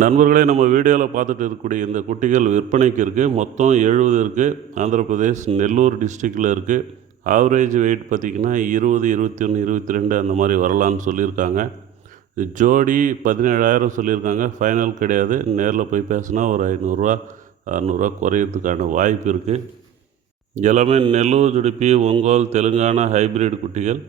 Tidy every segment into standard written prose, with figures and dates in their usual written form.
நண்பர்களே, நம்ம வீடியோவில் பார்த்துட்டு இருக்கக்கூடிய இந்த குட்டிகள் விற்பனைக்கு இருக்குது. மொத்தம் 70 இருக்குது. ஆந்திர பிரதேஷ் நெல்லூர் டிஸ்ட்ரிக்டில் இருக்குது. ஆவரேஜ் வெயிட் பார்த்திங்கன்னா 20, 21, 22 அந்த மாதிரி வரலான்னு சொல்லியிருக்காங்க. ஜோடி 17,000 சொல்லியிருக்காங்க. ஃபைனல் கிடையாது. நேரில் போய் பேசினா ஒரு 500 600 குறையிறதுக்கான வாய்ப்பு இருக்குது. எல்லாமே நெல்லூர் ஜுடிப்பி, ஒங்கோல், தெலுங்கானா ஹைப்ரிட் குட்டிகள்.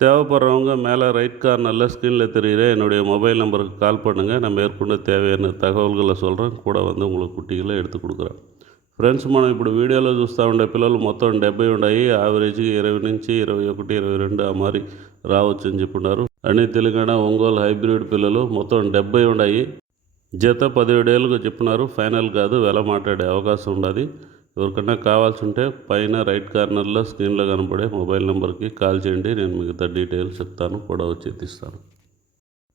தேவைப்படுறவங்க மேலே ரைட் கார்னரில் ஸ்க்ரீனில் தெரிகிற என்னுடைய மொபைல் நம்பருக்கு கால் பண்ணுங்கள். நான் மேற்கொண்டு தேவையான தகவல்களை சொல்கிறேன். கூட வந்து உங்களுக்கு కుట్టిகளை எடுத்து கொடுக்குறேன். ఫ్రెండ్స్, మనం ఇప్పుడు వీడియోలో చూస్తూ ఉండే పిల్లలు మొత్తం 70 ఉన్నాయి. యావరేజ్గా 20 నుంచి 21, 22 ఆ మరి రావచ్చు అని చెప్పున్నారు. అన్ని తెలంగాణ ఒంగోలు హైబ్రిడ్ పిల్లలు మొత్తం 70 ఉన్నాయి. జత 17 ఏళ్ళుగా చెప్పున్నారు. ఫైనల్ కాదు, వెల మాట్లాడే అవకాశం ఉన్నది. ఎవరికన్నా కావాల్సి ఉంటే పైన రైట్ కార్నర్లో స్క్రీన్లో కనపడే మొబైల్ నెంబర్కి కాల్ చేయండి. నేను మిగతా డీటెయిల్స్ చెప్తాను, கூட வச்சு எத்திస్తాను.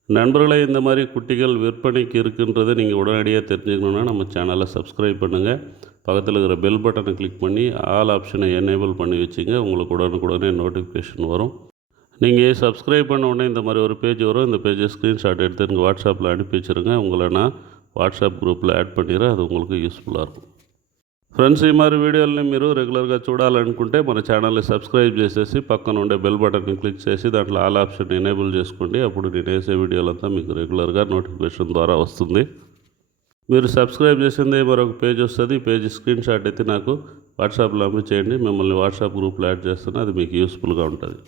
நண்பர்களே, இந்த மாதிரி குட்டிகள் விற்பனைக்கு இருக்குன்றதை நீங்கள் உடனடியாக தெரிஞ்சுக்கணுன்னா நம்ம சேனலை சப்ஸ்கிரைப் பண்ணுங்கள். பக்கத்தில் இருக்கிற பெல் பட்டனை கிளிக் பண்ணி ஆல் ஆப்ஷனை எனேபிள் பண்ணி வச்சுங்க. உங்களுக்கு உடனுக்குடனே நோட்டிஃபிகேஷன் வரும். நீங்கள் சப்ஸ்கிரைப் பண்ண உடனே இந்த மாதிரி ஒரு பேஜ் வரும். இந்த பேஜை ஸ்க்ரீன்ஷாட் எடுத்து எனக்கு வாட்ஸ்அப்பில் அனுப்பி வச்சுருங்க. உங்களை நான் వాట్సాప్ గ్రూప్లో యాడ్ பண்ணிடுறேன். అది உங்களுக்கு యూస్ఫుల్గా இருக்கும். ఫ్రెండ్స్, ఈ మరి వీడియోలని మీరు రెగ్యులర్గా చూడాలనుకుంటే మన ఛానల్ని సబ్స్క్రైబ్ చేసేసి పక్కన ఉండే బెల్ బటన్ని క్లిక్ చేసి దాంట్లో ఆల్ ఆప్షన్ ఎనేబుల్ చేసుకోండి. అప్పుడు నేను వేసే వీడియోలంతా మీకు రెగ్యులర్గా నోటిఫికేషన్ ద్వారా వస్తుంది. మీరు సబ్స్క్రైబ్ చేసిందే మరొక పేజ్ వస్తుంది. ఈ పేజ్ స్క్రీన్షాట్ అయితే నాకు వాట్సాప్లో పంపించేయండి. మిమ్మల్ని వాట్సాప్ గ్రూప్లో యాడ్ చేస్తున్నా. అది మీకు యూస్ఫుల్గా ఉంటుంది.